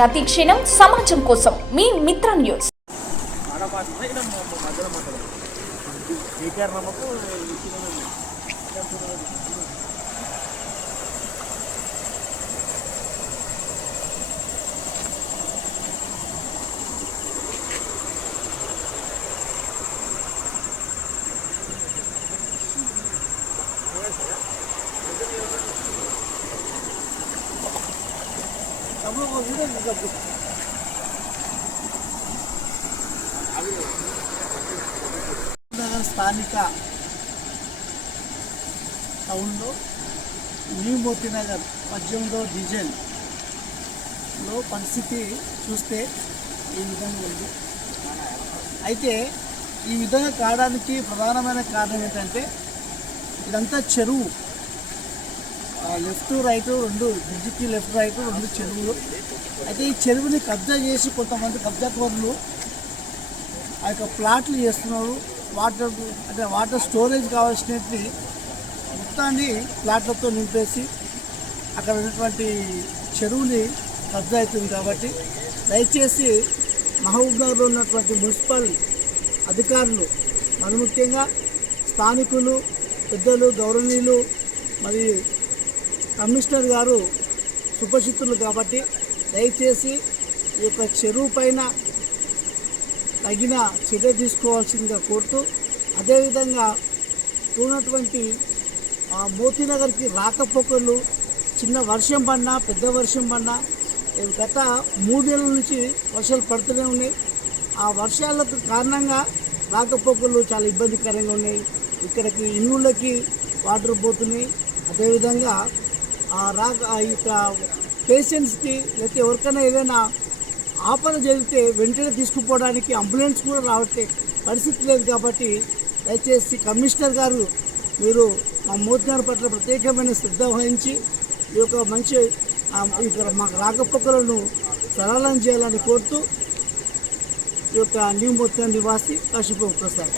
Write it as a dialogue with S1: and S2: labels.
S1: ప్రతి క్షణం సమాజం కోసం మీ మిత్ర న్యూస్.
S2: ఆడ నమ్మకం
S3: స్థానిక టౌన్లో న్యూ మోతీనగర్ పద్దెనిమిదో డివిజన్లో పరిస్థితి చూస్తే ఈ విధంగా ఉంది. అయితే ఈ విధంగా కావడానికి ప్రధానమైన కారణం ఏంటంటే ఇదంతా చెరువు. లెఫ్ట్ రైట్ రెండు బ్రిడ్జికి లెఫ్ట్ రైట్ రెండు చెరువులు. అయితే ఈ చెరువుని కబ్జా చేసి కొంతమంది కబ్జాకోరులు ఆ యొక్క ప్లాట్లు చేస్తున్నారు. వాటర్ అంటే వాటర్ స్టోరేజ్ కావాల్సినవి మొత్తాన్ని ప్లాట్లతో నింపేసి అక్కడ ఉన్నటువంటి చెరువుని కబ్జా అవుతుంది కాబట్టి దయచేసి మహబూబ్నగర్లో ఉన్నటువంటి మున్సిపల్ అధికారులు మరి ముఖ్యంగా స్థానికులు పెద్దలు గౌరవనీయులు మరి కమిషనర్ గారు సుపరిచితులు కాబట్టి దయచేసి ఈ యొక్క చెరువు పైన తగిన చర్య తీసుకోవాల్సిందిగా కోరుతూ అదేవిధంగా ఉన్నటువంటి ఆ మోతీనగర్కి రాకపోకలు చిన్న వర్షం పడినా పెద్ద వర్షం పడినా గత మూడేళ్ళ నుంచి వర్షాలు పడుతూనే ఉన్నాయి. ఆ వర్షాలకు కారణంగా రాకపోకలు చాలా ఇబ్బందికరంగా ఉన్నాయి. ఇక్కడికి ఇళ్ళకి వాటర్ పోతున్నాయి. అదేవిధంగా ఆ రాక ఆ యొక్క పేషెంట్స్కి లేకపోతే ఎవరికైనా ఏదైనా ఆపద జరిగితే వెంటనే తీసుకుపోవడానికి అంబులెన్స్ కూడా రావట్లే పరిస్థితి లేదు కాబట్టి దయచేసి కమిషనర్ గారు మీరు మా మోతిగారి పట్ల ప్రత్యేకమైన శ్రద్ధ వహించి ఈ యొక్క మంచి ఇక్కడ మాకు రాకపోకలను సరళం చేయాలని కోరుతూ ఈ యొక్క న్యూ మోతిగారి నివాసి కాశీపూర్ ప్రసాద్.